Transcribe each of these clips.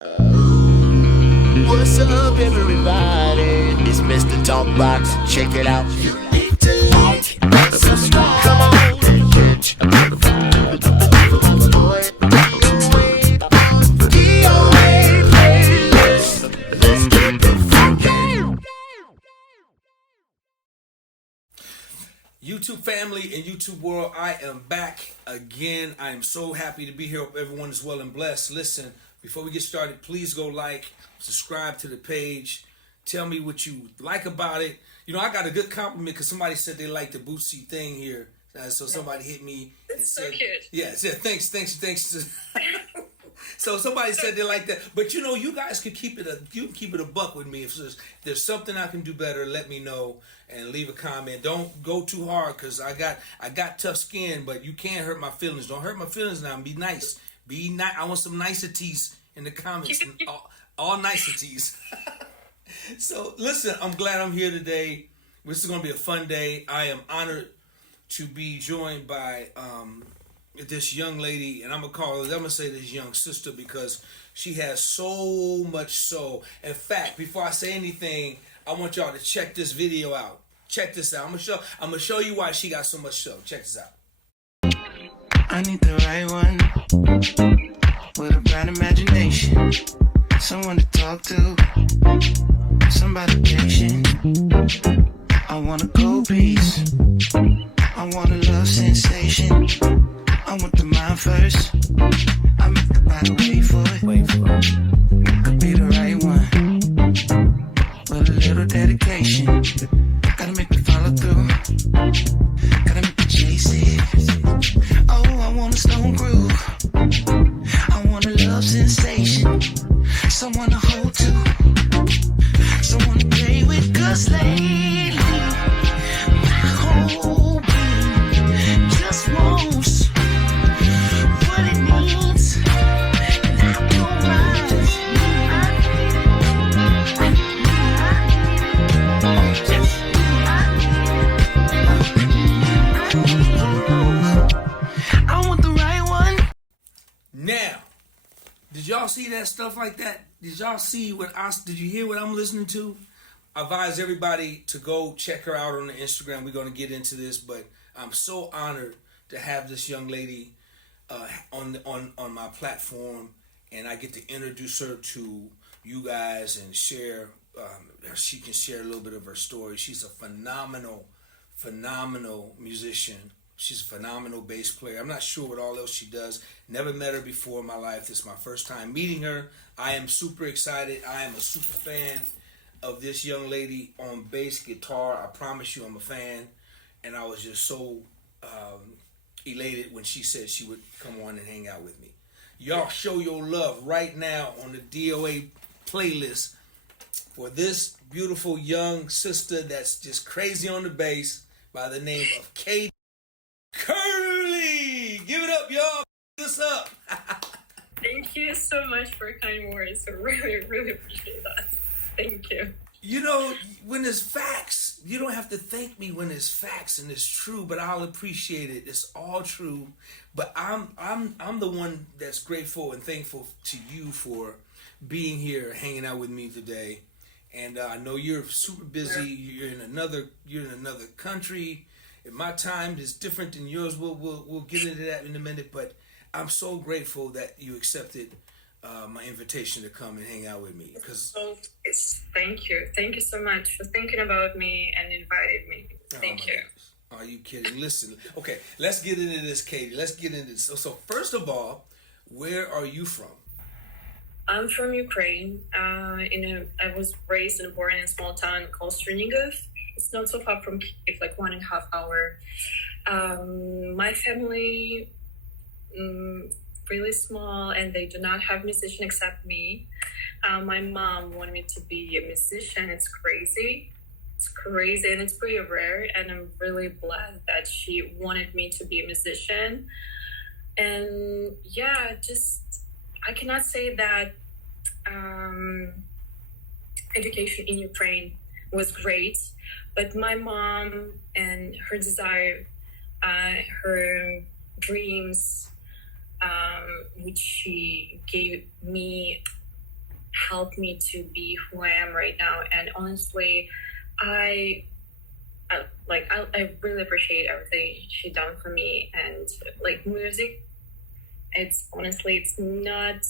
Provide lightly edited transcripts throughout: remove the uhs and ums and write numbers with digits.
What's up, everybody? It's Mr. Talkbox. Check it out. You need to like, subscribe, come on, and catch a motherfucker. Boy, DOA playlist. Let's get the funky. YouTube family and YouTube world, I am back again. I am so happy to be here. Hope everyone is well and blessed. Listen, before we get started, please go like, subscribe to the page. Tell me what you like about it. You know, I got a good compliment because somebody said they liked the Bootsy thing here. So somebody hit me and It's said, so cute. yeah, said thanks. So somebody said they like that, but you know, you guys could keep it a buck with me. If there's something I can do better, let me know and leave a comment. Don't go too hard because I got tough skin, but you can't hurt my feelings. Don't hurt my feelings now. Be nice. Be nice. I want some niceties in the comments. All niceties. So listen, I'm glad I'm here today. This is gonna be a fun day. I am honored to be joined by this young lady, and I'm gonna say this young sister because she has so much soul. In fact, before I say anything, I want y'all to check this video out. Check this out. I'm gonna show you why she got so much soul. Check this out. I need the right one with a bright imagination, someone to talk to, somebody patient. I want a cold breeze, I want a love sensation, I want the mind first, I make the body wait for it. Could be the right one with a little dedication. Gotta make me follow through, gotta make me chase it. Oh, I want a stone groove, I want a love sensation, someone to hold to, someone to play with. Cause lately my whole being just wants what it needs, and I don't mind. I want the right one. Now, did y'all see that stuff like that? Did y'all see did you hear what I'm listening to? I advise everybody to go check her out on the Instagram. We're going to get into this, but I'm so honored to have this young lady on my platform, and I get to introduce her to you guys and share. She can share a little bit of her story. She's a phenomenal musician. She's a phenomenal bass player. I'm not sure what all else she does. Never met her before in my life. This is my first time meeting her. I am super excited. I am a super fan of this young lady on bass guitar. I promise you I'm a fan. And I was just so elated when she said she would come on and hang out with me. Y'all show your love right now on the DOA playlist for this beautiful young sister that's just crazy on the bass by the name of Katie Curly. Give it up, y'all. This up. Thank you so much for kind words. I really, really appreciate that. Thank you. You know, when there's facts, you don't have to thank me when there's facts and it's true, but I'll appreciate it. It's all true. But I'm the one that's grateful and thankful to you for being here, hanging out with me today. And I know you're super busy. You're in another country. And my time is different than yours. We'll get into that in a minute. But I'm so grateful that you accepted my invitation to come and hang out with me. Thank you so much for thinking about me and invited me. Thank you. Goodness. Are you kidding? Listen, okay, let's get into this, Katie. Let's get into this. So first of all, where are you from? I'm from Ukraine. I was raised and born in a small town called Chernigov. It's not so far from Kyiv, like 1.5 hours. My family, really small, and they do not have musician except me. My mom wanted me to be a musician. It's crazy, and it's pretty rare. And I'm really blessed that she wanted me to be a musician. And yeah, I cannot say that education in Ukraine was great, but my mom and her desire, her dreams, which she gave me helped me to be who I am right now. And honestly, I really appreciate everything she done for me. And like music, it's not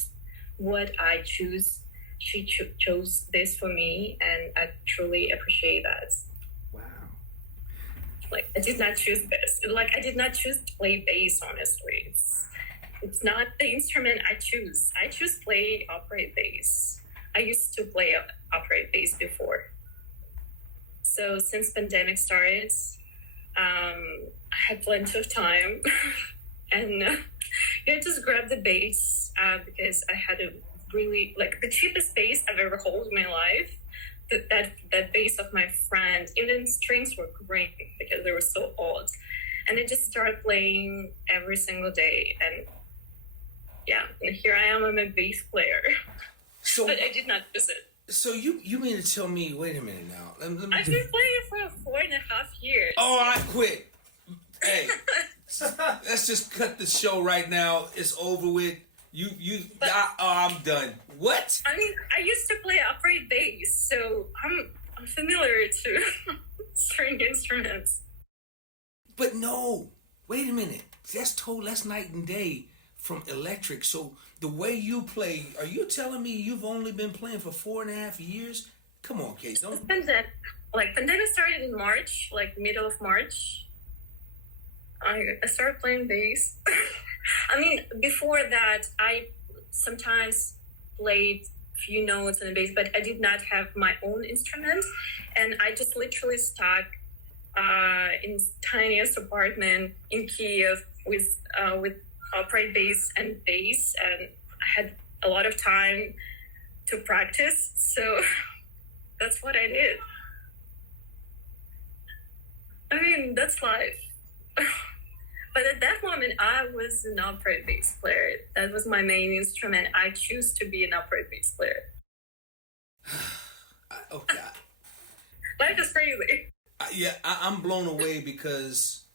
what I choose. She chose this for me, and I truly appreciate that. Wow. Like, I did not choose this. Like, I did not choose to play bass, honestly. It's not the instrument I choose. I choose play upright bass. I used to play upright bass before. So since pandemic started, I had plenty of time, and I just grabbed the bass because I had a really, like, the cheapest bass I've ever held in my life. That bass of my friend, even the strings were great because they were so old. And I just started playing every single day. And yeah, and here I am, I'm a bass player. So, but I did not choose it. So you mean to tell me, wait a minute now. Let me I've been playing for 4.5 years. Oh, I quit. Hey, let's just cut the show right now. It's over with. I'm done. What? I mean, I used to play upright bass, so I'm familiar to string instruments. But no, wait a minute. That's night and day from electric. So the way you play, are you telling me you've only been playing for 4.5 years? Come on, Kate. Pandemic started in March, like middle of March. I started playing bass. I mean, before that, I sometimes played few notes on the bass, but I did not have my own instrument, and I just literally stuck in tiniest apartment in Kiev with upright bass, and I had a lot of time to practice, so that's what I did. I mean, that's life. But at that moment, I was an upright bass player. That was my main instrument. I choose to be an upright bass player. Okay. Life is crazy. I'm blown away because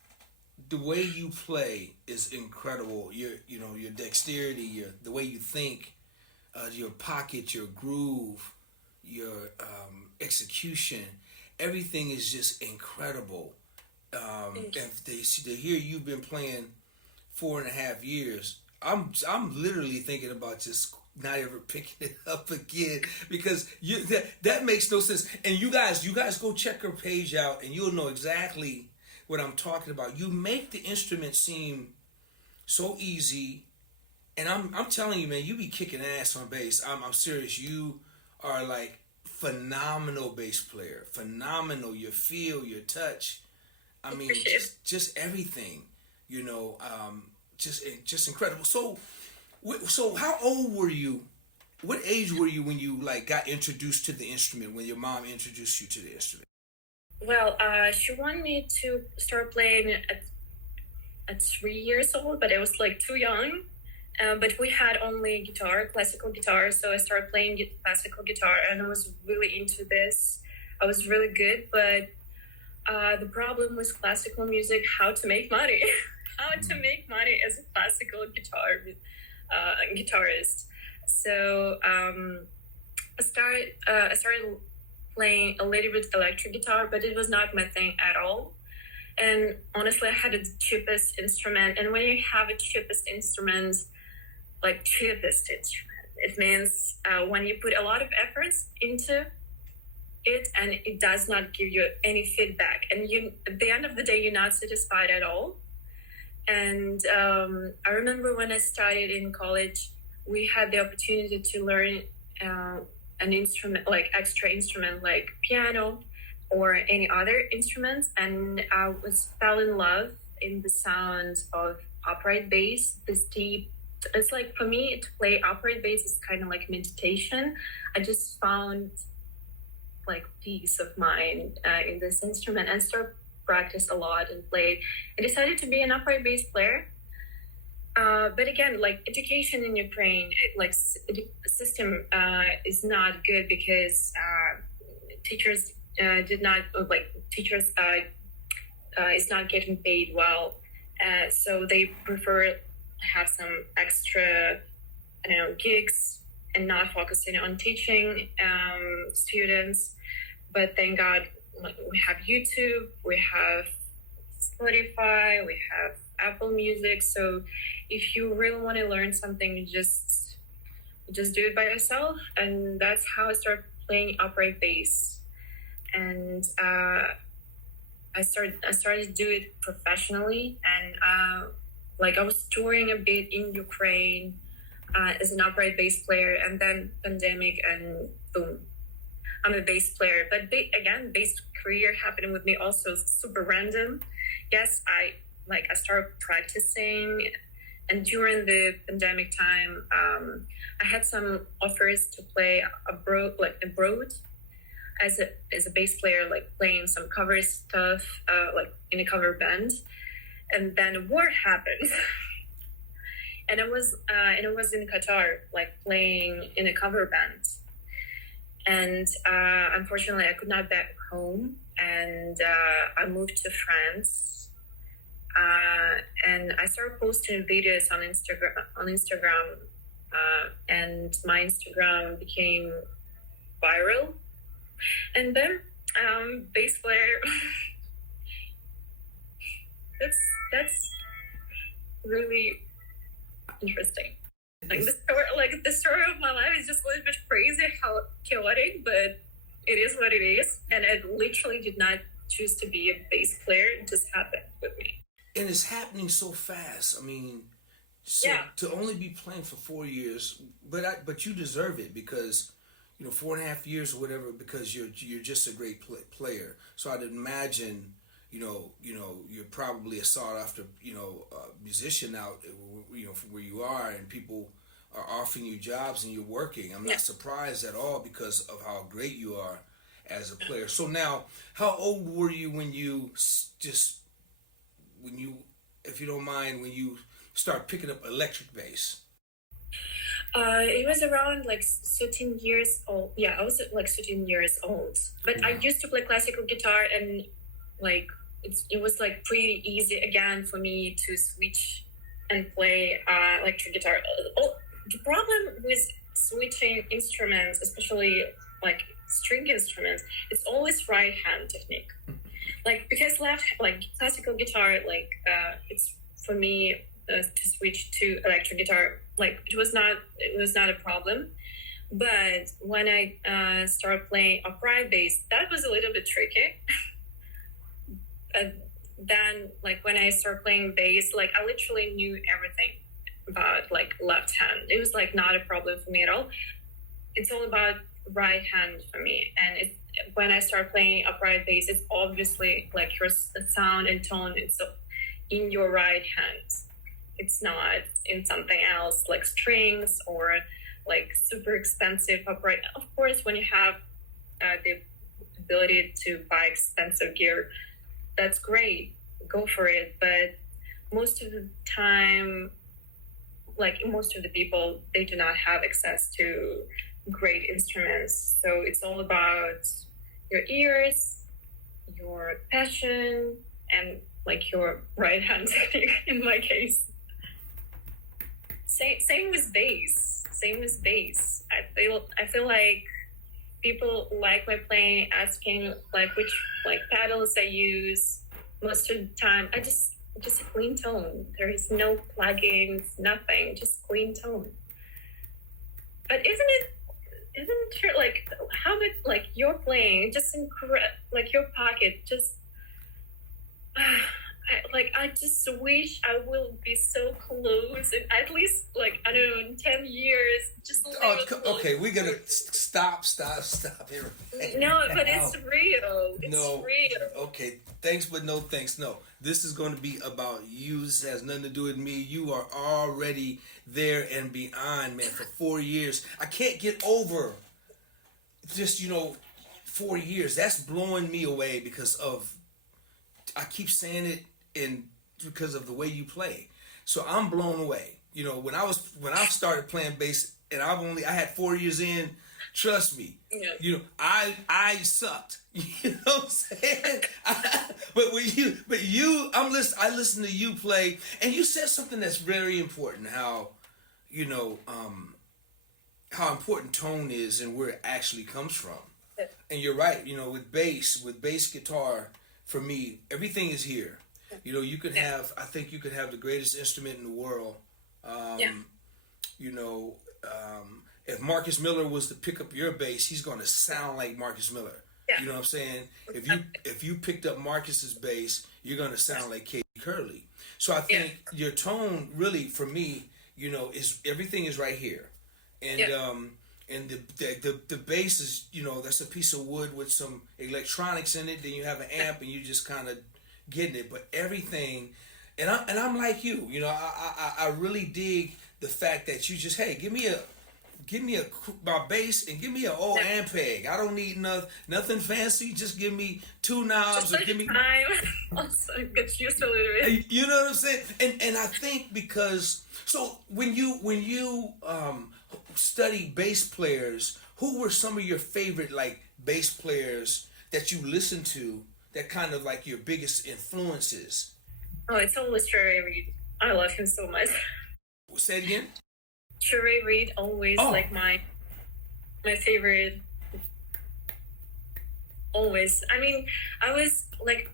the way you play is incredible. Your dexterity, the way you think, your pocket, your groove, your execution, everything is just incredible. And to hear you've been playing 4.5 years, I'm literally thinking about just not ever picking it up again, because that makes no sense. And you guys go check her page out, and you'll know exactly what I'm talking about. You make the instrument seem so easy, and I'm telling you, man, you be kicking ass on bass. I'm serious. You are like phenomenal bass player, phenomenal. Your feel, your touch. I mean, just everything, just incredible. So how old were you? What age were you when you got introduced to the instrument? When your mom introduced you to the instrument? Well, she wanted me to start playing at 3 years old, but I was too young. But we had only classical guitar, so I started playing classical guitar, and I was really into this. I was really good, but the problem with classical music, how to make money as a classical guitarist. So I started playing a little bit electric guitar, but it was not my thing at all. And honestly, I had the cheapest instrument. And when you have a cheapest instrument, it means when you put a lot of efforts into it and it does not give you any feedback, and at the end of the day, you're not satisfied at all. And I remember when I started in college, we had the opportunity to learn an instrument, extra instrument like piano or any other instruments, and I fell in love in the sound of upright bass. This deep, it's for me to play upright bass is kind of like meditation. I just found peace of mind in this instrument, and started practice a lot and played. I decided to be an upright bass player. But again, education in Ukraine, system is not good, because teachers is not getting paid well. So they prefer have some extra, gigs and not focusing on teaching students. But thank God, like, we have YouTube, we have Spotify, we have Apple Music. So if you really want to learn something, you just do it by yourself. And that's how I started playing upright bass. And I started to do it professionally. And like, I was touring a bit in Ukraine as an upright bass player, and then pandemic, and boom, I'm a bass player. But again, bass career happened with me also super random. Yes, I started practicing, and during the pandemic time, I had some offers to play abroad as a bass player, like playing some cover stuff, like in a cover band. And then war happened. And I was in Qatar, like playing in a cover band. And unfortunately, I could not back home, and I moved to France. And I started posting videos on Instagram, and my Instagram became viral. And then bass player. that's really interesting. Like the story of my life is just a little bit crazy, how chaotic, but it is what it is. And I literally did not choose to be a bass player. It just happened with me. And it's happening so fast. I mean, so Yeah. to only be playing for 4 years, but you deserve it, because 4.5 years or whatever, because you're just a great player. So I'd imagine you're probably a sought after musician out from where you are, and people are offering you jobs and you're working. I'm not surprised at all because of how great you are as a player. So now, how old were you when you if you don't mind, when you start picking up electric bass? It was around like 13 years old. Yeah, I was like 13 years old. But Wow. I used to play classical guitar, and like it was like pretty easy again for me to switch and play electric guitar. The problem with switching instruments, especially like string instruments, it's always right hand technique. Like, because classical guitar, like it's for me to switch to electric guitar, like it was not a problem. But when I started playing upright bass, that was a little bit tricky. But then, like, when I started playing bass, like I literally knew everything about like left hand. It was like not a problem for me at all. It's all about right hand for me. And when I start playing upright bass, it's obviously like your sound and tone, it's in your right hand. It's not in something else like strings or like super expensive upright. Of course, when you have the ability to buy expensive gear, that's great, go for it. But most of the time, like most of the people, they do not have access to great instruments. So it's all about your ears, your passion, and like your right hand technique in my case. Same with bass. I feel like people like my playing, asking like which like pedals I use. Most of the time, just a clean tone. There is no plugins, nothing, just clean tone. But isn't it true? Like, how about like you're playing just like your pocket just. I just wish I will be so close, and at least like I don't know, in 10 years, just. Okay, we're gonna stop here. No, but it's real. It's real. Okay, thanks, but no thanks. No, this is going to be about you. This has nothing to do with me. You are already there and beyond, man. For 4 years, I can't get over. Just 4 years. That's blowing me away because of. I keep saying it because of the way you play. So I'm blown away. When I started playing bass and I had 4 years in, trust me. Yeah. I sucked. You know what I'm saying? I listen to you play, and you said something that's very important, how how important tone is and where it actually comes from. Yeah. And you're right. With bass guitar, for me, everything is here. You could have. I think you could have the greatest instrument in the world. You know, if Marcus Miller was to pick up your bass, he's going to sound like Marcus Miller. Yeah. You know what I'm saying? If you picked up Marcus's bass, you're going to sound like Katie Curley. So I think your tone, really, for me, is everything is right here, and and the bass is, that's a piece of wood with some electronics in it. Then you have an amp, and you just kind of getting it. But everything, and I'm like you. I really dig the fact that you just, hey, give me my bass and give me an old Ampeg. I don't need nothing fancy. Just give me two knobs, just or give me time. Also get used to it. You know what I'm saying? And I think because when you study bass players, who were some of your favorite bass players that you listen to, that kind of like your biggest influences? Oh, it's always Sherry Reid. I love him so much. Say it again. Sherry Reid, always like my favorite. Always. I mean, I was like,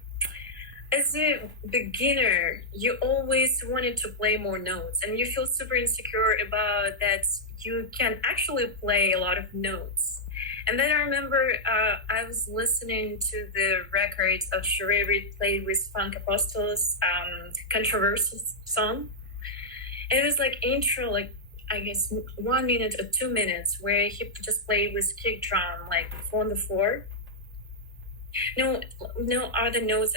as a beginner, you always wanted to play more notes, and you feel super insecure about that. You can actually play a lot of notes. And then I remember I was listening to the records of Sherry Reid played with Funk Apostles, Controversial song. And it was like intro, like I guess 1 minute or 2 minutes, where he just played with kick drum, like on the floor. No other notes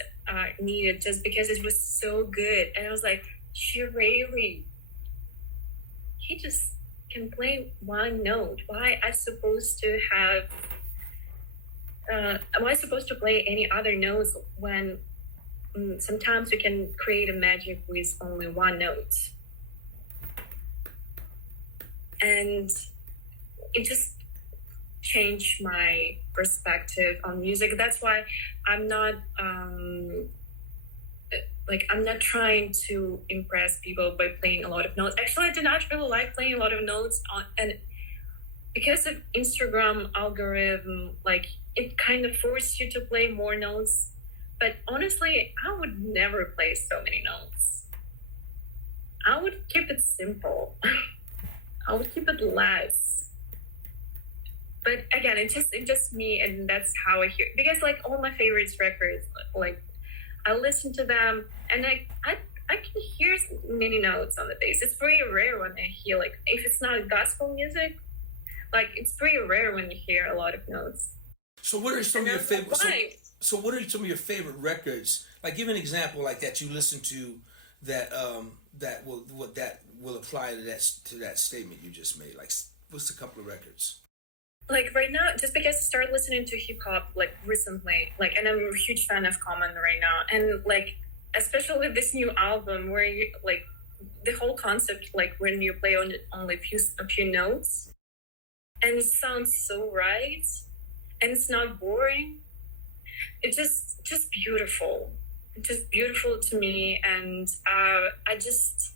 needed, just because it was so good. And I was like, Sherry Reid, he just can play one note. Why am I supposed to have? Am I supposed to play any other notes when sometimes we can create a magic with only one note? And it just changed my perspective on music. That's why I'm not I'm not trying to impress people by playing a lot of notes. Actually, I do not really like playing a lot of notes and because of Instagram algorithm, it kind of forces you to play more notes. But honestly, I would never play so many notes. I would keep it simple. I would keep it less. But again, it's just me, and that's how I hear it. Because all my favorites records, I listen to them, and I can hear many notes on the bass. It's pretty rare when I hear if it's not gospel music, it's pretty rare when you hear a lot of notes. So what are some of your favorite? So what are some of your favorite records? Give an example that you listen to that will apply to that statement you just made. What's a couple of records? Right now, just because I started listening to hip hop recently, and I'm a huge fan of Common right now, and especially this new album where you the whole concept, when you play on only a few notes, and it sounds so right, and it's not boring. It's just beautiful. It's just beautiful to me, and I just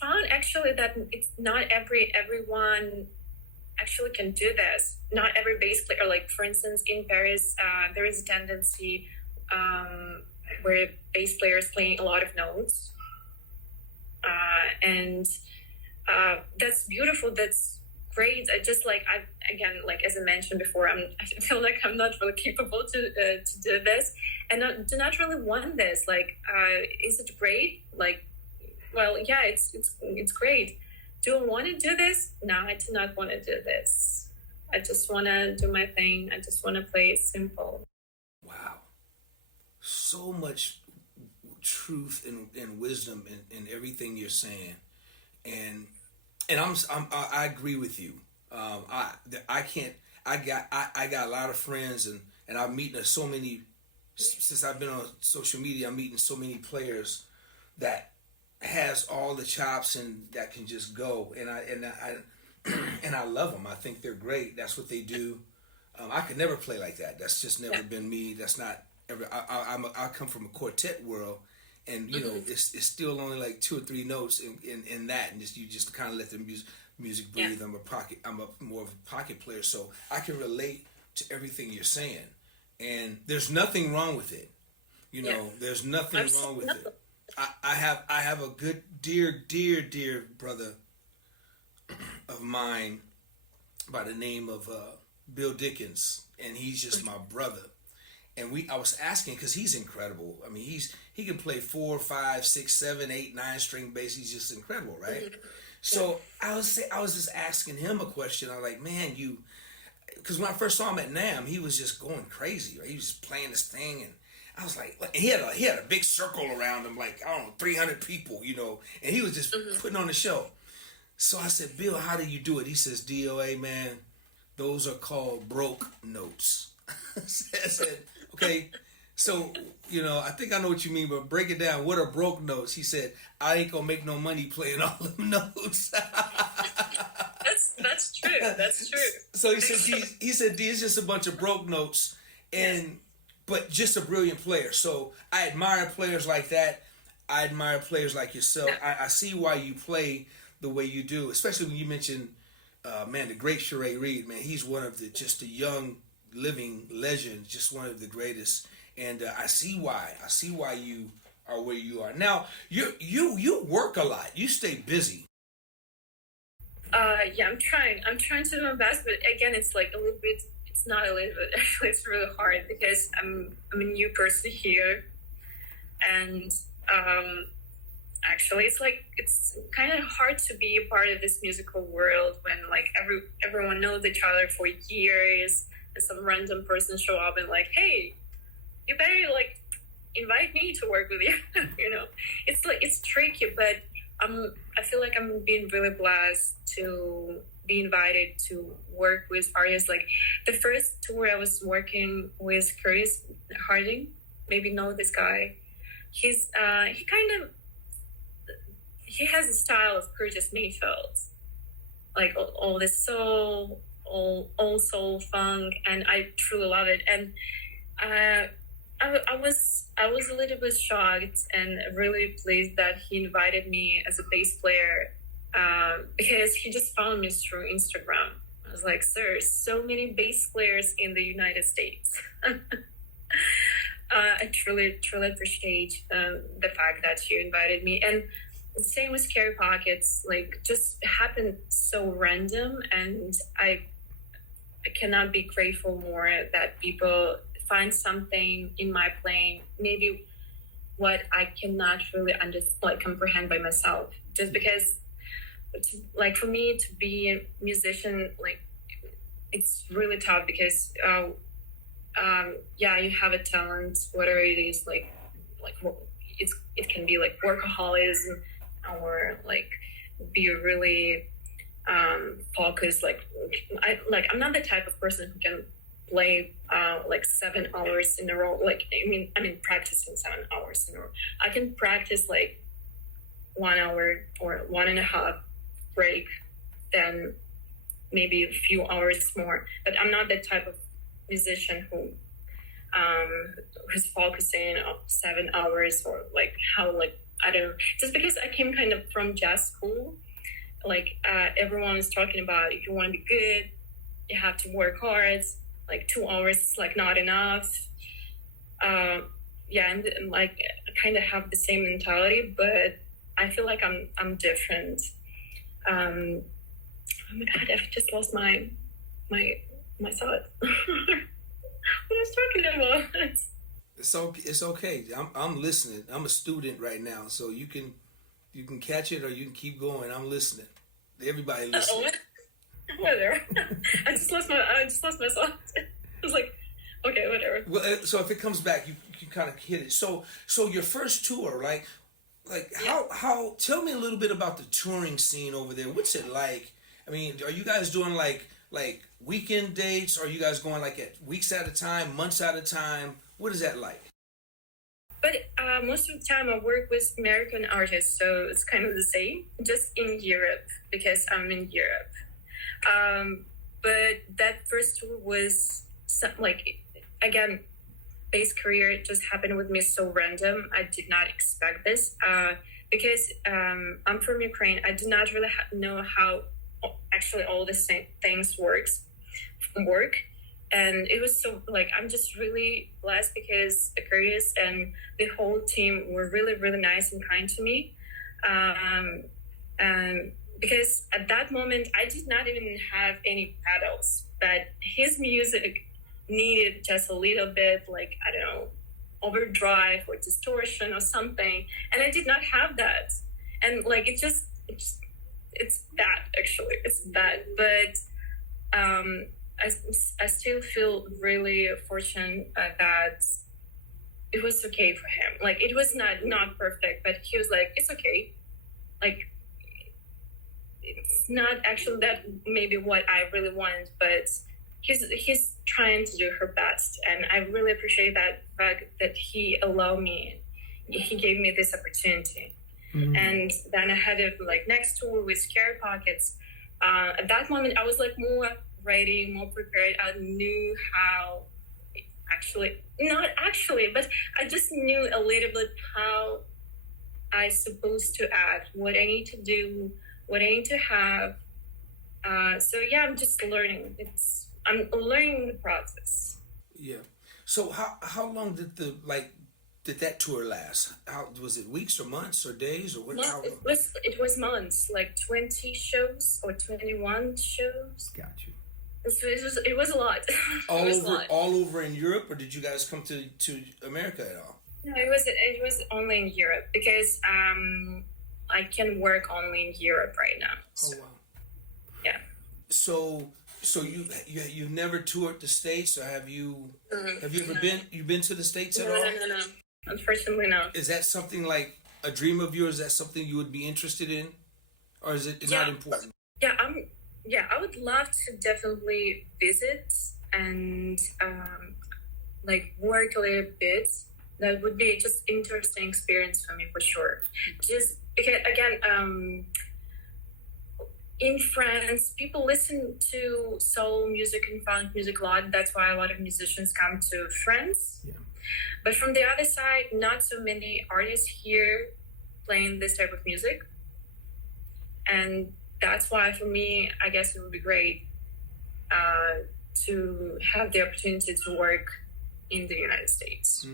found actually that it's not everyone actually can do this. Not every bass player, for instance, in Paris, there is a tendency where bass players playing a lot of notes, and that's beautiful. That's great. I just as I mentioned before, I feel like I'm not really capable to do this, and do not really want this. Is it great? Well, yeah, it's great. Do I want to do this? No, I do not want to do this. I just want to do my thing. I just want to play it simple. Wow. So much truth and wisdom in everything you're saying. And I agree with you. I got a lot of friends, and I'm meeting so many, since I've been on social media, I'm meeting so many players that has all the chops and that can just go, and I love them. I think they're great. That's what they do. I could never play like that. That's just never been me. That's not ever. I come from a quartet world, and it's still only 2 or 3 notes in that, and you just kind of let the music breathe. I'm a more of a pocket player, so I can relate to everything you're saying, and there's nothing wrong with it. You know, there's nothing wrong with it. I have a good dear brother of mine by the name of Bill Dickens, and he's just my brother. And I was asking because he's incredible. I mean, he can play 4, 5, 6, 7, 8, 9 string bass. He's just incredible, right? So I was just asking him a question. I was like, man, because when I first saw him at NAMM, he was just going crazy, right? He was just playing this thing, and I was like, he had a big circle around him, like, I don't know, 300 people, you know, and he was just putting on the show. So I said, Bill, how do you do it? He says, DOA, man, those are called broke notes. I said, okay, so, you know, I think I know what you mean, but break it down. What are broke notes? He said, I ain't gonna make no money playing all them notes. That's true. That's true. So he said, D, it's just a bunch of broke notes, but just a brilliant player. So I admire players like that. I admire players like yourself. I see why you play the way you do, especially when you mentioned, man, the great Sheree Reed, man. He's one of the young living legends, just one of the greatest. And I see why. I see why you are where you are. Now, you work a lot. You stay busy. Yeah, I'm trying to do my best, but again, it's like a little bit. It's not a little bit. Actually, it's really hard because I'm a new person here, and actually, it's kind of hard to be a part of this musical world when like everyone knows each other for years, and some random person show up and like, hey, you better like invite me to work with you. You know, it's like it's tricky, but I feel like I'm being really blessed to be invited to work with artists. Like the first tour I was working with Curtis Harding, maybe know this guy. He has the style of Curtis Mayfield, like all this soul, all soul funk, and I truly love it. And I was a little bit shocked and really pleased that he invited me as a bass player because he just found me through Instagram. I was like, sir, so many bass players in the United States. I truly appreciate the fact that you invited me. And same with Scary Pockets, like just happened so random, and I cannot be grateful more that people find something in my playing, maybe what I cannot really comprehend by myself. Just because, like for me to be a musician, like it's really tough because, you have a talent, whatever it is, like it can be like workaholism or like be really focused. I'm not the type of person who can play 7 hours in a row. I mean practicing 7 hours in a row. I can practice like 1 hour or 1.5 break, then maybe a few hours more. But I'm not the type of musician who's focusing on 7 hours or I don't know. Just because I came kind of from jazz school, everyone is talking about if you want to be good, you have to work hard. 2 hours is not enough. And I kind of have the same mentality, but I feel like I'm different. Oh my God, I've just lost my thought. What I was talking about. It's okay. I'm listening. I'm a student right now, so you can catch it or you can keep going. I'm listening. Everybody listening. Whatever. I just lost my thought. I was like, okay, whatever. Well, so if it comes back, you kind of hit it. So your first tour, how? Tell me a little bit about the touring scene over there. What's it like? I mean, are you guys doing like weekend dates? Or are you guys going at weeks at a time, months at a time? What is that like? But most of the time I work with American artists, so it's kind of the same, just in Europe, because I'm in Europe. But that first tour was again, bass career just happened with me so random. I did not expect this because I'm from Ukraine. I did not really know how actually all the same things work, and it was so like I'm just really blessed because Chris and the whole team were really really nice and kind to me, and because at that moment I did not even have any pedals, but his music needed just a little bit, like I don't know, overdrive or distortion or something, and I did not have that, and like it's bad, actually it's bad, but I still feel really fortunate that it was okay for him. Like it was not perfect, but he was like, it's okay. Like it's not actually that maybe what I really want, but he's trying to do her best, and I really appreciate that fact that he allowed me, he gave me this opportunity. And then I had a like next tour with Scare Pockets. At that moment, I was like more ready, more prepared. I knew how, not actually, but I just knew a little bit how I supposed to act, what I need to do, what I need to have. So yeah, I'm just learning. I'm learning the process. Yeah. So how long did did that tour last? How was it? Weeks or months or days or what? No, it was months, like 20 shows or 21 shows. Got you. It was a lot. All over in Europe, or did you guys come to America at all? No, it was only in Europe because I can work only in Europe right now. So, Oh wow. yeah. So you've never toured the States, or have you? Have you ever been to the States at all? No. Unfortunately, no. Is that something like a dream of yours? Is that something you would be interested in, or is it not important? Yeah, I would love to definitely visit and like work a little bit. That would be just interesting experience for me for sure. Just because again, in France, people listen to soul music and funk music a lot. That's why a lot of musicians come to France. Yeah. But from the other side, not so many artists here playing this type of music. And that's why for me, I guess it would be great to have the opportunity to work in the United States.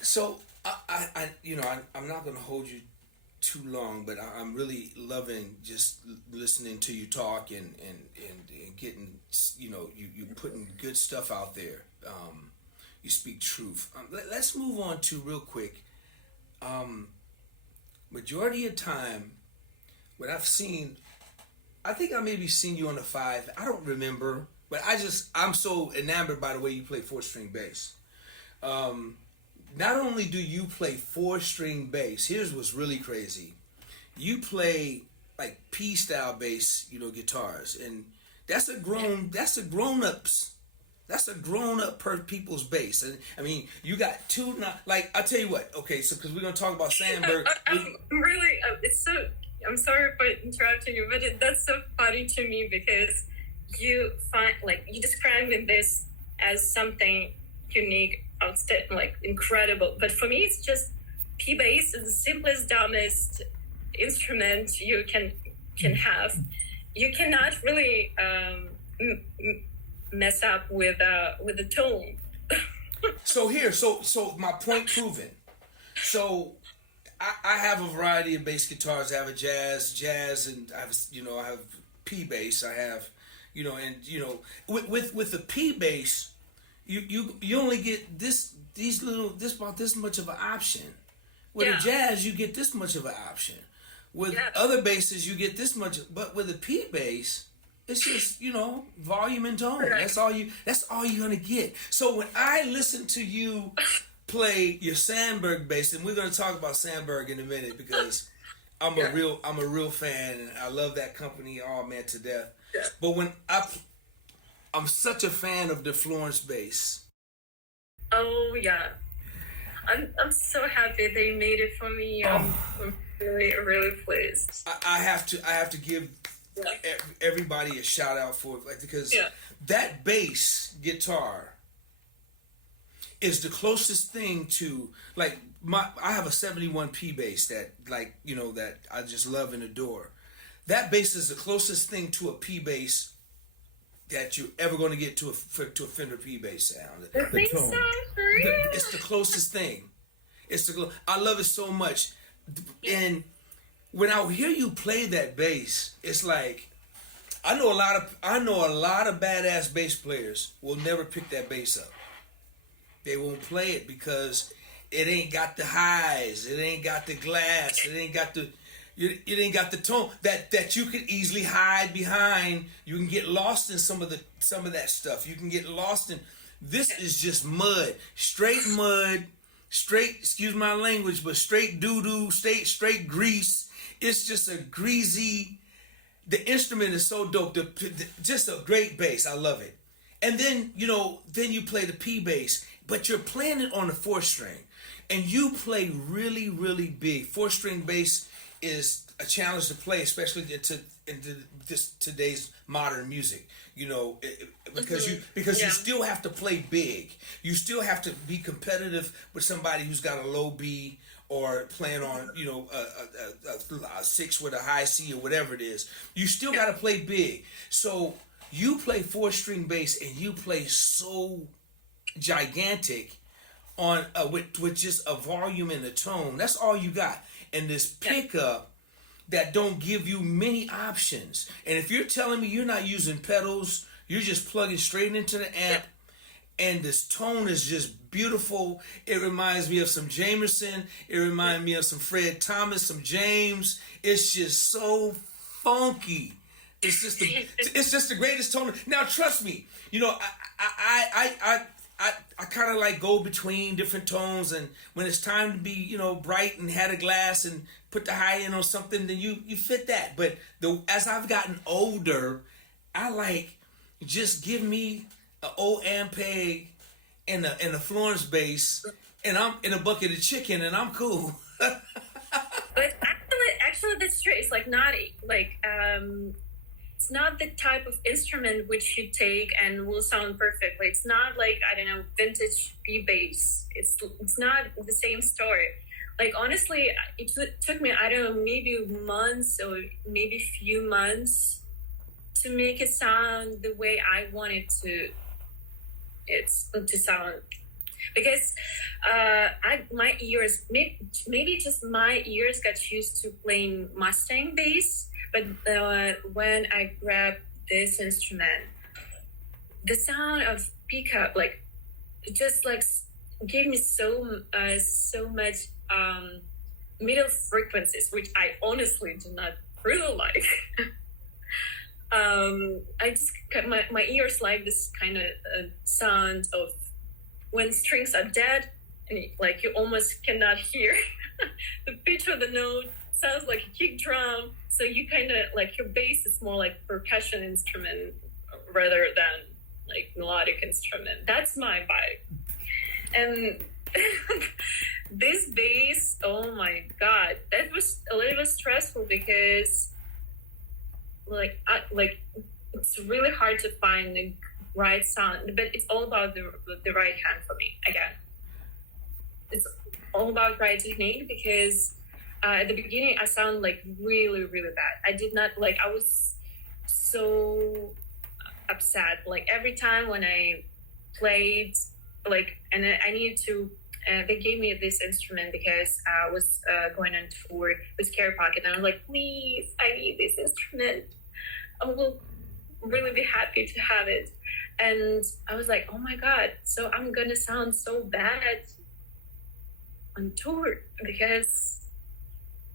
So I'm not going to hold you too long, but I'm really loving just listening to you talk and getting, you putting good stuff out there. You speak truth. Let's move on to real quick. Majority of time, when I think I maybe seen you on the 5. I don't remember, but I'm so enamored by the way you play 4-string bass. Not only do you play 4-string bass, here's what's really crazy. You play like P style bass, guitars, and that's a grown up per people's bass. And I mean, you got two. Like I'll tell you what. Okay, so because we're gonna talk about Samberg. I'm really. I'm sorry for interrupting you, but that's so funny to me because you describe this as something unique, outstanding, like incredible. But for me, it's just P bass is the simplest, dumbest instrument you can have. You cannot really mess up with the tone. So my point proven. So I have a variety of bass guitars. I have a jazz, and I have P bass. I have, with the P bass, you only get about this much of an option. With a jazz, you get this much of an option. With other basses, you get this much, but with a P bass, it's just volume and tone. Correct. That's all you're gonna get. So when I listen to you play your Samberg bass, and we're gonna talk about Samberg in a minute because I'm a real fan, and I love that company, to death. Yeah. But when I'm such a fan of the Florence bass. Oh yeah, I'm so happy they made it for me. I'm really really pleased. I have to give everybody a shout out for it, because that bass guitar is the closest thing to like I have a 71 P bass that like that I just love and adore. That bass is the closest thing to a P bass that you're ever going to get to a Fender P bass sound. The tone. For real? It's the closest thing. I love it so much, and when I hear you play that bass, it's like I know a lot of badass bass players will never pick that bass up. They won't play it because it ain't got the highs, it ain't got the glass, it ain't got the tone that you could easily hide behind. You can get lost in some of that stuff. You can get lost in. This is just mud, straight. Excuse my language, but straight doo doo, straight grease. It's just a greasy. The instrument is so dope. Just a great bass. I love it. And then you play the P bass, but you're playing it on the 4-string, and you play really, really big. 4-string bass is a challenge to play, especially into today's modern music. Because you still have to play big. You still have to be competitive with somebody who's got a low B or playing on a 6 with a high C or whatever it is. You still got to play big. So you play 4-string bass and you play so gigantic on with just a volume and a tone. That's all you got. And this pickup that don't give you many options. And if you're telling me you're not using pedals, you're just plugging straight into the amp, and this tone is just beautiful. It reminds me of some Jamerson. It reminds me of some Fred Thomas, some James. It's just so funky. It's just the greatest tone. Now, trust me, I kind of like go between different tones, and when it's time to be, bright and had a glass and put the high end on something, then you fit that. But as I've gotten older, I like just give me an old Ampeg and a Florence bass, and I'm in a bucket of chicken, and I'm cool. But actually, that's true. It's like not like it's not the type of instrument which you take and will sound perfectly. It's not like, I don't know, vintage P bass. It's not the same story. Like, honestly, it took me, I don't know, maybe months or maybe few months to make it sound the way I wanted to sound. Because my ears, maybe just my ears got used to playing Mustang bass. But when I grabbed this instrument, the sound of pickup, like, just like gave me so much middle frequencies, which I honestly do not really like. I just my ears like this kind of sound of when strings are dead and like you almost cannot hear the pitch of the note. Sounds like a kick drum. So you kind of like your bass is more like percussion instrument rather than like melodic instrument. That's my vibe. And this bass, oh my god, that was a little bit stressful because like it's really hard to find the right sound, but it's all about the right hand for me. Again, it's all about right technique because at the beginning I sound like really, really bad. I was so upset. Like every time when I played, like, and I needed to, they gave me this instrument because I was going on tour with Carry Pocket, and I was like, please, I need this instrument. I will really be happy to have it. And I was like, oh my God, so I'm gonna sound so bad on tour because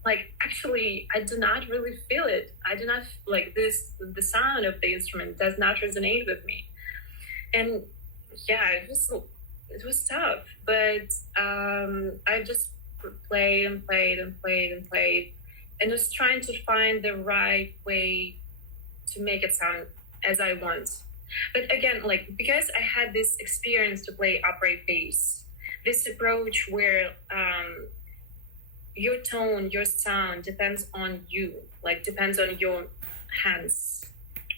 like actually I do not really feel it. I do not like this, the sound of the instrument does not resonate with me. And yeah, it was tough, but I just played and was trying to find the right way to make it sound as I want. But again, like, because I had this experience to play upright bass, this approach where your tone, your sound depends on you, like depends on your hands.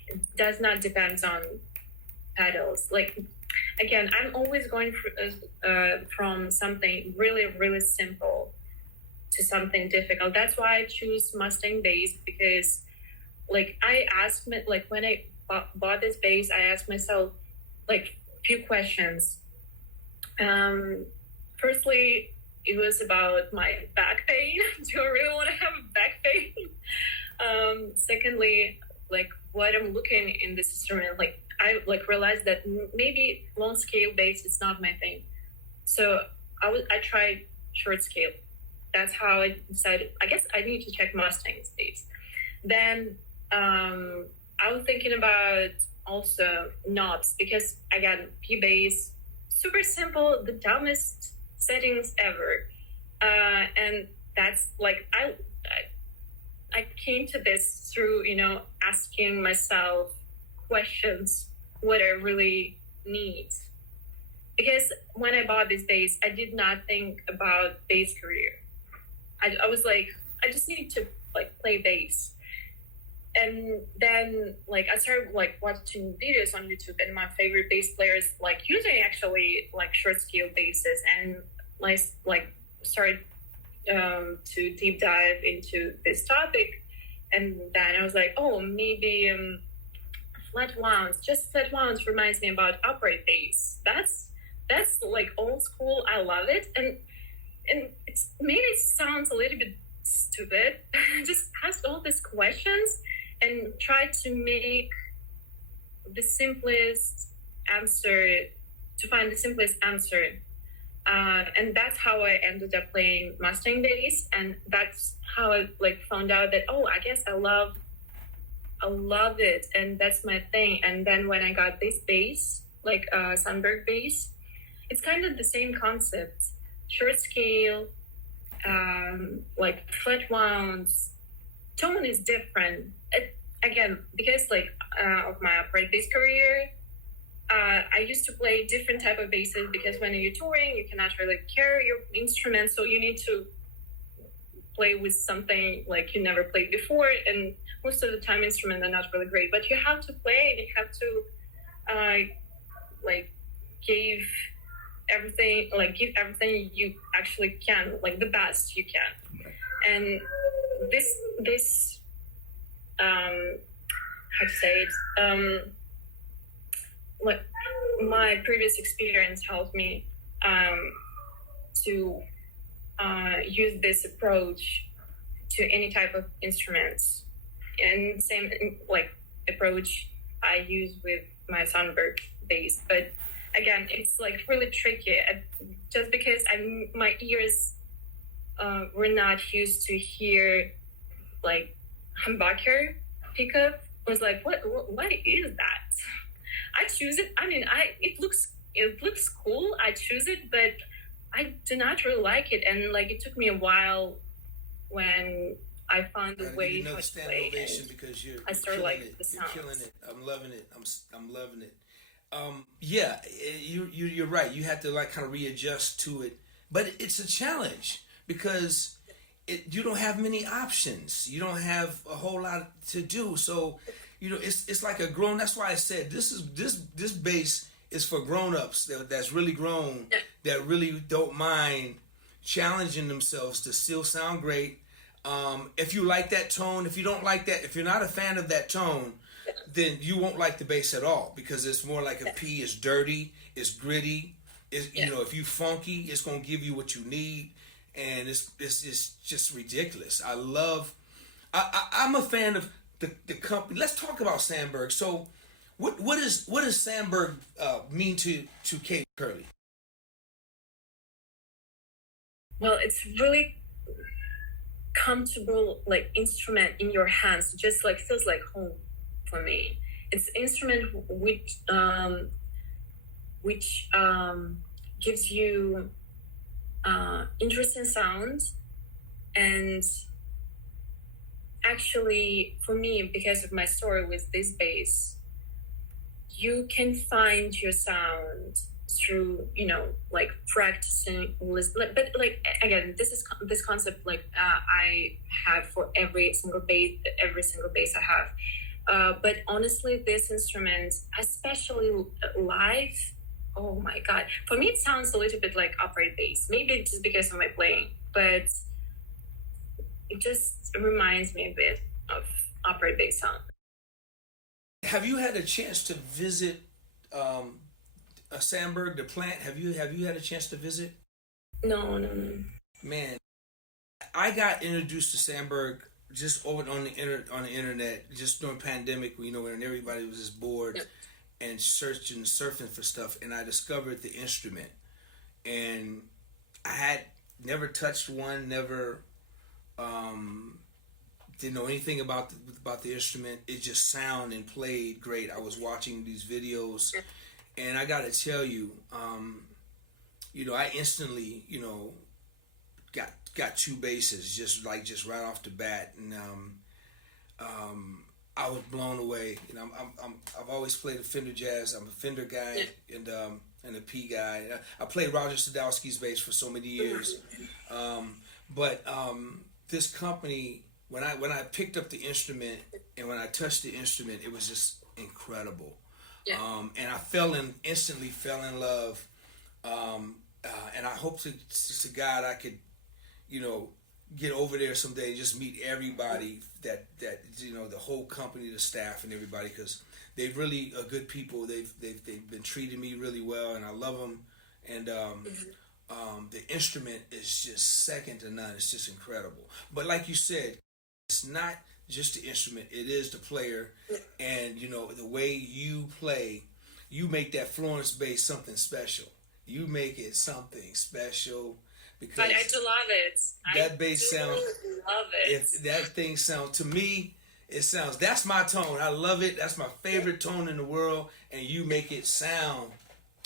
It does not depend on pedals. Like again, I'm always going from something really, really simple to something difficult. That's why I choose Mustang bass, because like I asked me, like when I bought this bass, I asked myself like a few questions. Firstly, it was about my back pain. Do I really want to have a back pain? Secondly, like what I'm looking in this instrument, like I like realized that maybe long scale bass is not my thing. So I tried short scale. That's how I decided. I guess I need to check Mustang's bass. Then I was thinking about also knobs, because again, P bass, super simple, the dumbest settings ever, and that's like I came to this through asking myself questions what I really need. Because when I bought this bass, I did not think about bass career. I was like, I just need to like play bass. And then like I started like watching videos on YouTube, and my favorite bass players like using actually like short scale basses, and like started to deep dive into this topic. And then I was like, oh, maybe flat wounds reminds me about upright bass. That's like old school. I love it, and it's maybe it sounds a little bit stupid. Just asked all these questions and tried to make the simplest answer, to find the simplest answer. And that's how I ended up playing Mustang bass, and that's how I like found out that, oh, I guess I love it, and that's my thing. And then when I got this bass, like Samberg bass, it's kind of the same concept, short scale, like flat wounds. Tone is different. Again, because like of my upright bass career, I used to play different type of basses, because when you're touring, you cannot really carry your instrument, so you need to play with something like you never played before, and most of the time instruments are not really great, but you have to play, and you have to like give everything you actually can, like the best you can. And this how to say it, what my previous experience helped me to use this approach to any type of instruments, and same like approach I use with my Samberg bass. But again, it's like really tricky, just because my ears were not used to hear like humbucker pickup. I was like, what is that? I choose it. I mean, it looks cool. I choose it, but I do not really like it. And like it took me a while when I found the way how to play. Because I started like the sounds. You're killing it. I'm loving it. I'm loving it. Yeah, you're right. You have to like kind of readjust to it, but it's a challenge because you don't have many options. You don't have a whole lot to do. So, it's like a grown. That's why I said this bass is for grown-ups that's really grown, that really don't mind challenging themselves to still sound great. If you like that tone, if you don't like that, if you're not a fan of that tone, then you won't like the bass at all, because it's more like a P. It's dirty, it's gritty. If you funky, it's gonna give you what you need, and it's just ridiculous. I'm a fan of the company. Let's talk about Samberg. So, what does Samberg mean to Katie Curley? Well, it's really comfortable like instrument in your hands. Just like feels like home for me. It's an instrument which gives you interesting sounds, and actually for me, because of my story with this bass, you can find your sound through like practicing, but like again, this concept like I have for every single bass I have. But honestly, this instrument, especially live, oh my god. For me, it sounds a little bit like upright bass. Maybe just because of my playing, but it just reminds me a bit of upright bass sound. Have you had a chance to visit Samberg, the plant? Have you had a chance to visit? No, no, no. Man, I got introduced to Samberg just over on the internet just during pandemic, when everybody was just bored. Yep. And surfing for stuff, and I discovered the instrument, and I had never touched one, never didn't know anything about the instrument. It just sounded and played great. I was watching these videos, and I got to tell you, I instantly, got two basses just right off the bat, and I was blown away. I've always played a Fender Jazz. I'm a Fender guy and a P guy. I played Roger Sadowski's bass for so many years. But this company, when I picked up the instrument and when I touched the instrument, it was just incredible. Yeah. And I instantly fell in love. And I hope to God I could, get over there someday and just meet everybody that the whole company, the staff, and everybody, because they're really good people. They've been treating me really well, and I love them. And the instrument is just second to none. It's just incredible. But like you said, it's not just the instrument; it is the player, and the way you play, you make that Florence bass something special. You make it something special. Because I do love it. That bass sound, love it. If that thing sounds, to me, that's my tone. I love it. That's my favorite tone in the world, and you make it sound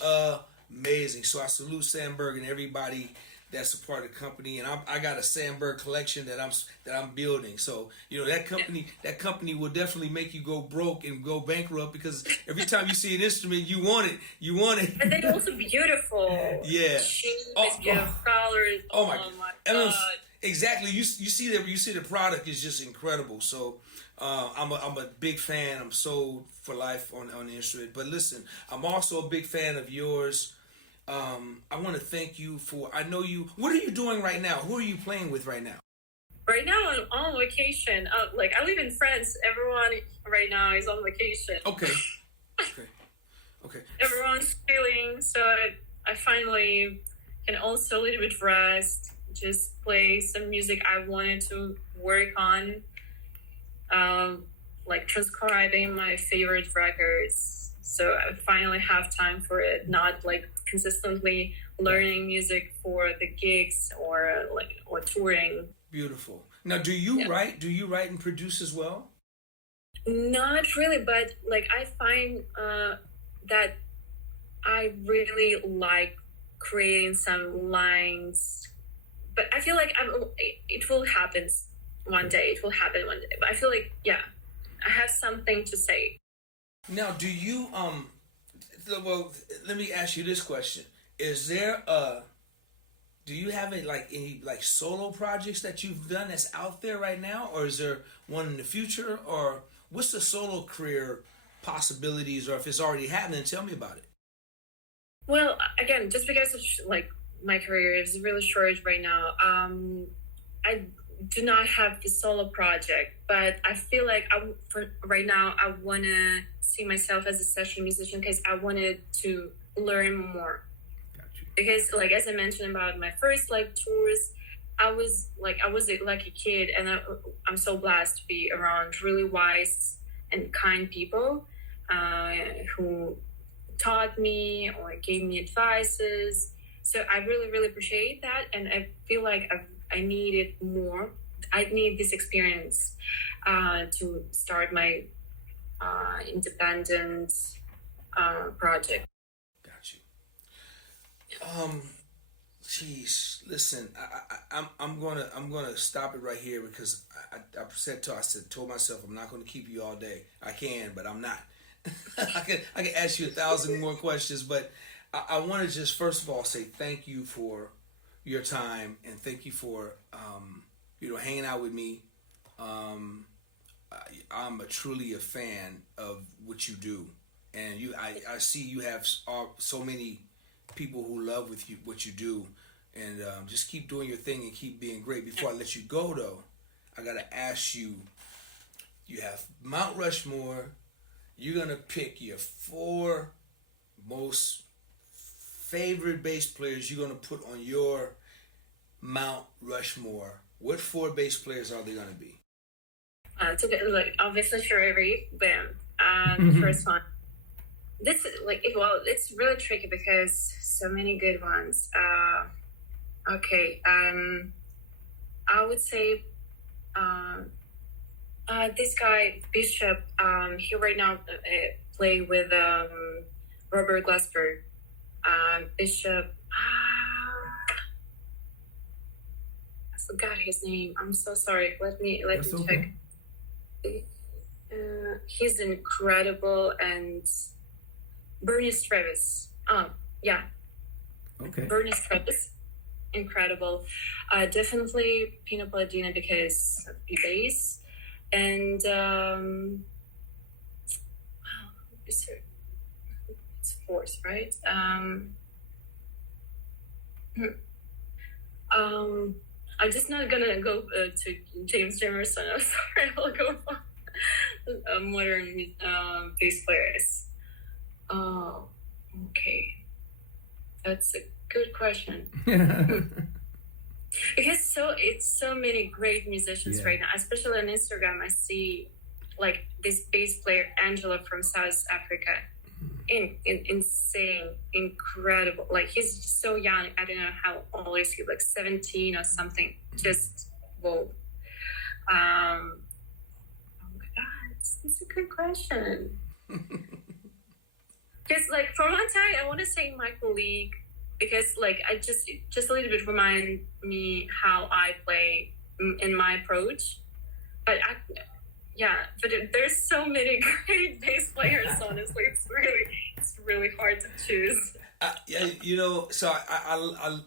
amazing. So I salute Samberg and everybody that's a part of the company, and I got a Samberg collection that I'm building. So that company will definitely make you go broke and go bankrupt, because every time you see an instrument, you want it. And they're also beautiful. Yeah. Shapes, beautiful colors. Oh my god. Exactly. You see the product is just incredible. So I'm a big fan. I'm sold for life on the instrument. But listen, I'm also a big fan of yours. I want to thank you for. I know you. What are you doing right now? Who are you playing with right now? Right now I'm on vacation. I live in France. Everyone right now is on vacation. Okay. Everyone's chilling, so I finally can also a little bit rest. Just play some music I wanted to work on. Transcribing my favorite records. So I finally have time for it, not consistently learning music for the gigs or touring. Beautiful. Now, do you write? Do you write and produce as well? Not really, but I find that I really like creating some lines. But I feel like it will happen one day. It will happen one day. But I feel I have something to say. Now, do you well, let me ask you this question: do you have any solo projects that you've done that's out there right now, or is there one in the future, or what's the solo career possibilities, or if it's already happening, tell me about it. Well, again, just because of my career is really short right now, I do not have the solo project, but I feel like for right now I want to see myself as a session musician because I wanted to learn more. Gotcha. Because as I mentioned about my first tours, I was a lucky kid, and I'm so blessed to be around really wise and kind people who taught me or gave me advices. So I really, really appreciate that, and I feel like I needed more. I need this experience to start my independent project. Got you. Jeez, listen, I'm gonna stop it right here because I told myself I'm not gonna keep you all day. I can, but I'm not. I can ask you 1,000 more questions, but I want to just first of all say thank you for your time and thank you for hanging out with me. I'm truly a fan of what you do, and I see you have so many people who love with you what you do, and just keep doing your thing and keep being great. Before I let you go, though, I gotta ask you. You have Mount Rushmore. You're gonna pick your 4 most favorite bass players you're gonna put on your Mount Rushmore. What 4 bass players are they gonna be? To get, like, obviously Sherry, bam. The first one. This is like, well, it's really tricky because so many good ones. Okay. I would say this guy Bishop. He right now play with Robert Glasper. Bishop. I forgot his name. I'm so sorry. Let me check. He's incredible, and Bernice Travis. Yeah. Okay. Bernice Travis, incredible. Definitely Pino Palladino because of the bass, and it's 4th, right? I'm just not gonna go to James Jamerson. I'm sorry. I'll go for modern bass players. Oh, okay. That's a good question. Because it's so many great musicians right now, especially on Instagram. I see like this bass player Angela from South Africa. Insane, incredible. Like, he's so young. I don't know how old is he, like 17 or something. Just whoa. Oh my god, it's a good question. Because like for one time I want to say Michael League, because like I just a little bit remind me how I play in my approach. But there's so many great bass players. Honestly, it's really hard to choose. So I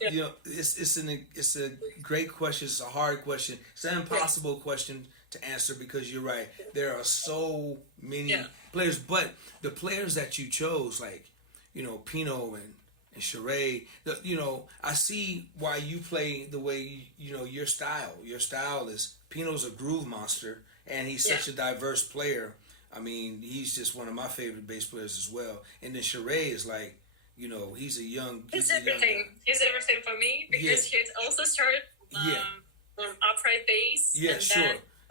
it's a great question. It's a hard question. It's an impossible question to answer because you're right. There are so many players, but the players that you chose, like Pino and Sheree, I see why you play the way your style. Your style is Pino's a groove monster. And he's such a diverse player. I mean, he's just one of my favorite bass players as well. And then Sheree is like, he's a young... He's everything. He's everything for me because he's also started upright bass. Yeah, and sure.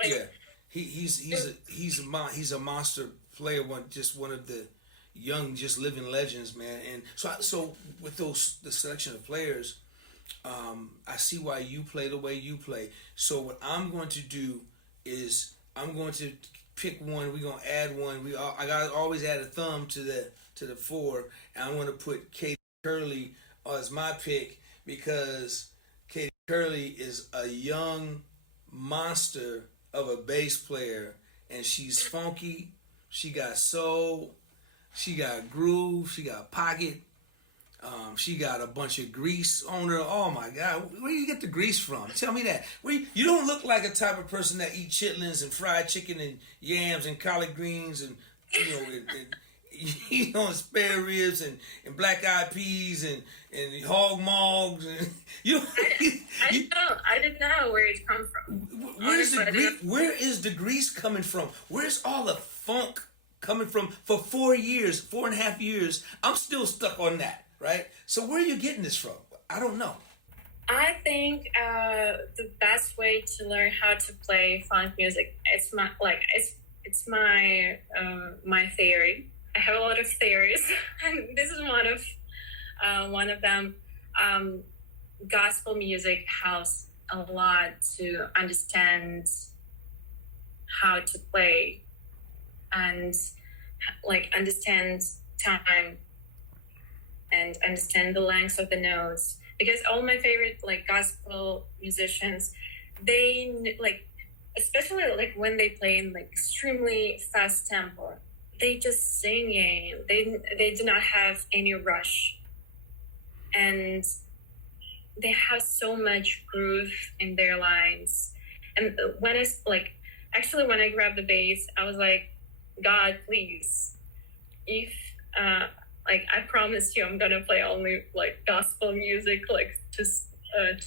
Then, He's a monster player. One of the young, just living legends, man. And so with the selection of players, I see why you play the way you play. So what I'm going to do is I'm going to pick one. We're gonna add one. I gotta always add a thumb to the 4, and I'm gonna put Katie Curley as my pick because Katie Curley is a young monster of a bass player, and she's funky. She got soul. She got groove. She got pocket. She got a bunch of grease on her. Oh my God, where do you get the grease from? Tell me that. You don't look like a type of person that eat chitlins and fried chicken and yams and collard greens and and spare ribs and black eyed peas and hog mogs and I didn't know where it come from. Where is the grease coming from? Where's all the funk coming from? For 4.5 years, I'm still stuck on that. Right? So where are you getting this from? I don't know. I think the best way to learn how to play funk music, it's my theory. I have a lot of theories, and this is one of them. Gospel music helps a lot to understand how to play and like understand time and understand the length of the notes, because all my favorite like gospel musicians, they like, especially like when they play in like extremely fast tempo, they just singing, they do not have any rush, and they have so much groove in their lines. And when when I grabbed the bass, I was like, God, please, if like I promise you, I'm gonna play only like gospel music, like just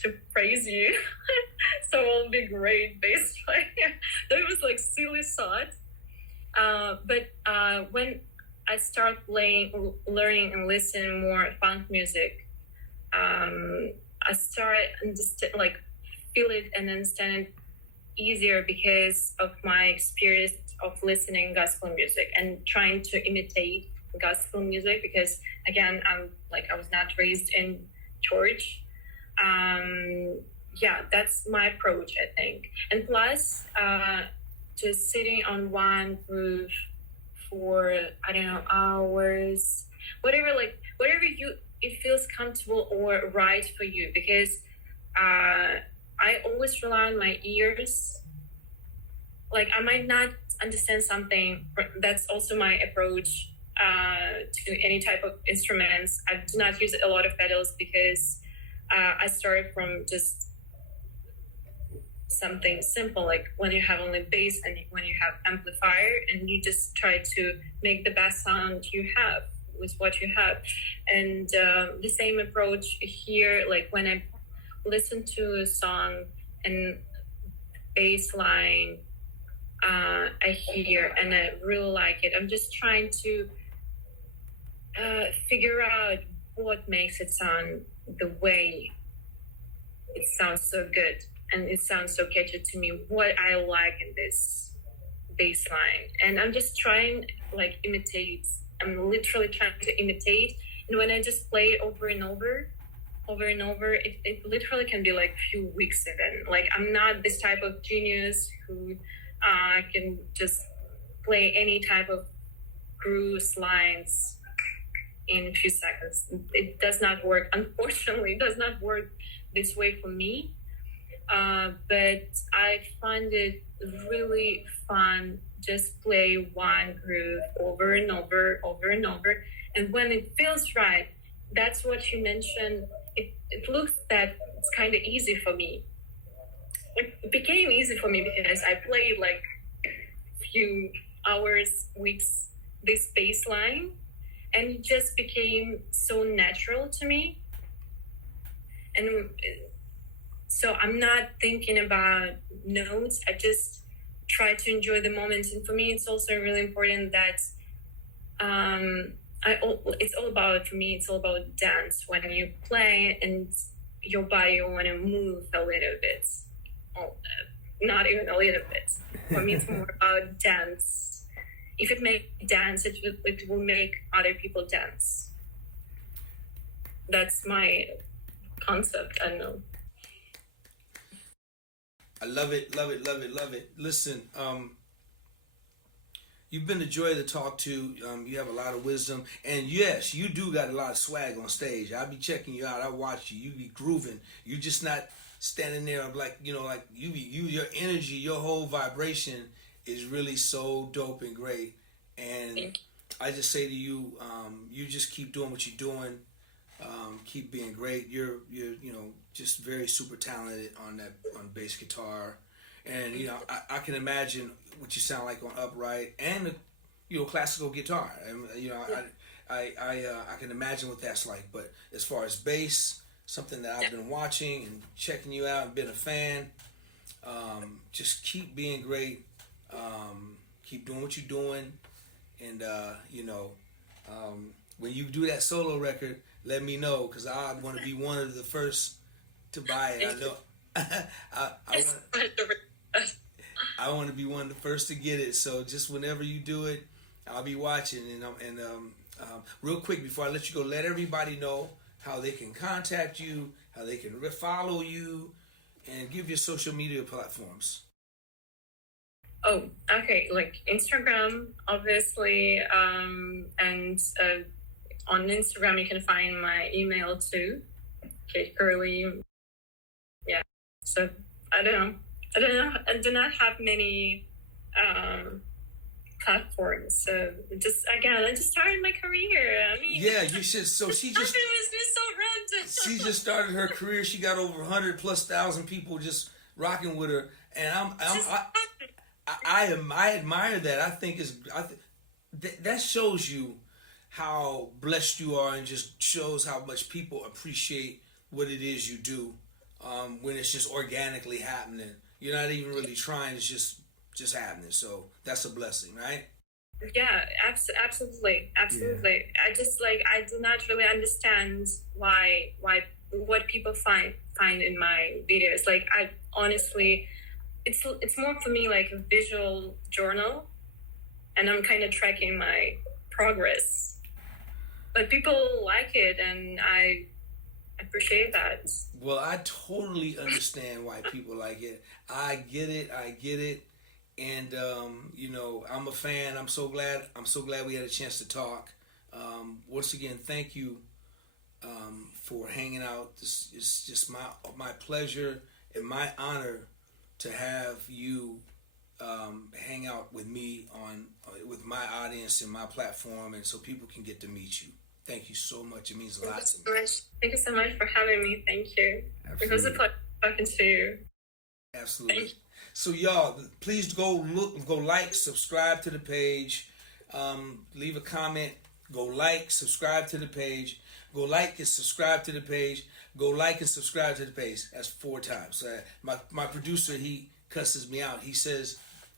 to praise you. So I'll be great bass player. That was like silly thought. But when I start learning and listening more funk music, I start like feel it and understand it easier because of my experience of listening gospel music and trying to imitate gospel music, because again, I was not raised in church. Yeah, that's my approach, I think. And plus, just sitting on one groove for, I don't know, hours, whatever it feels comfortable or right for you, because I always rely on my ears. Like I might not understand something. That's also my approach to any type of instruments. I do not use a lot of pedals because I started from just something simple, like when you have only bass and when you have amplifier, and you just try to make the best sound you have with what you have. And the same approach here, like when I listen to a song and bass line I hear and I really like it, I'm just trying to figure out what makes it sound the way it sounds so good and it sounds so catchy to me, what I like in this bass line. And I'm just trying like imitate. I'm literally trying to imitate. And when I just play it over and over, it literally can be like a few weeks even. Like I'm not this type of genius who can just play any type of grooves, lines in a few seconds. It does not work. Unfortunately, it does not work this way for me. But I find it really fun. Just play one groove over and over. And when it feels right, that's what you mentioned. It looks that it's kind of easy for me. It became easy for me because I played like a few hours, weeks, this bass line, and it just became so natural to me. And so I'm not thinking about notes. I just try to enjoy the moment. And for me, it's also really important that it's all about dance. When you play and your body want to move a little bit, not even a little bit. For me, it's more about dance. If it makes dance, it will make other people dance. That's my concept. I don't know. I love it. Listen, you've been a joy to talk to. You have a lot of wisdom, and yes, you do got a lot of swag on stage. I'll be checking you out. I watch you. You be grooving. You're just not standing there like your energy, your whole vibration is really so dope and great. And I just say to you, you just keep doing what you're doing. Keep being great. You're just very super talented on bass guitar, and I can imagine what you sound like on upright and classical guitar. And I can imagine what that's like. But as far as bass, something that I've been watching and checking you out and been a fan. Just keep being great. Keep doing what you're doing, and when you do that solo record, let me know, because I want to be one of the first to buy it. I know I want to be one of the first to get it. So just whenever you do it, I'll be watching. And real quick before I let you go, let everybody know how they can contact you, how they can follow you, and give your social media platforms. Oh, okay. Like Instagram, obviously, and on Instagram you can find my email too, Kate Curley. Yeah. So I don't know. I do not have many platforms. So I just started my career. I mean, yeah, you should. So she just. It was just so random. She just started her career. She got over 100,000+ people just rocking with her, and I admire that. I think that shows you how blessed you are, and just shows how much people appreciate what it is you do, when it's just organically happening. You're not even really trying; it's just happening. So that's a blessing, right? Yeah, absolutely, absolutely. I just like, I do not really understand why what people find in my videos. Like, I honestly, it's more for me like a visual journal, and I'm kind of tracking my progress. But people like it, and I appreciate that. Well, I totally understand why people like it. I get it. And you know, I'm a fan. I'm so glad we had a chance to talk. Once again, thank you for hanging out. This is just my pleasure and my honor to have you hang out with me on with my audience and my platform, and so people can get to meet you. Thank you so much. It means a lot to me. Thank you so much for having me. Thank you. Absolutely. It was a pleasure talking to you. Absolutely. So y'all, please go like, subscribe to the page, leave a comment, go like, subscribe to the page, go like and subscribe to the page, go like and subscribe to the page. That's 4 times. My producer, he cusses me out. He says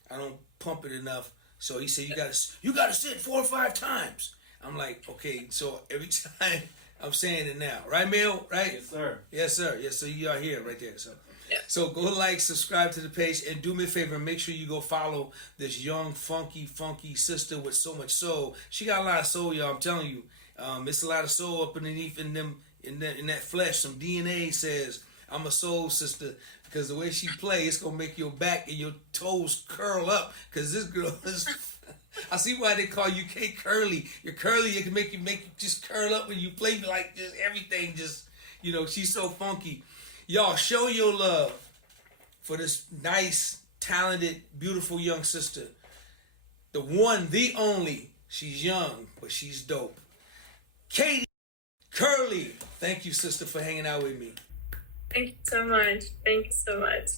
I don't pump it enough. So he said you gotta say it 4 or 5 times. I'm like, okay, so every time I'm saying it now. Right, Mel? Right? Yes, sir. Yes, sir. Yes, so you are here right there. So Yeah. so go like, subscribe to the page, and do me a favor and make sure you go follow this young, funky sister with so much soul. She got a lot of soul, y'all. I'm telling you. It's a lot of soul up underneath in that flesh. Some DNA says I'm a soul sister, because the way she plays, it's gonna make your back and your toes curl up. Because this girl is. I see why they call you K Curly. You're curly. It can make you just curl up when you play, like just everything. Just, you know, she's so funky. Y'all, show your love for this nice, talented, beautiful young sister. The one, the only. She's young, but she's dope. Katie Curly. Thank you, sister, for hanging out with me. Thank you so much. Thank you so much.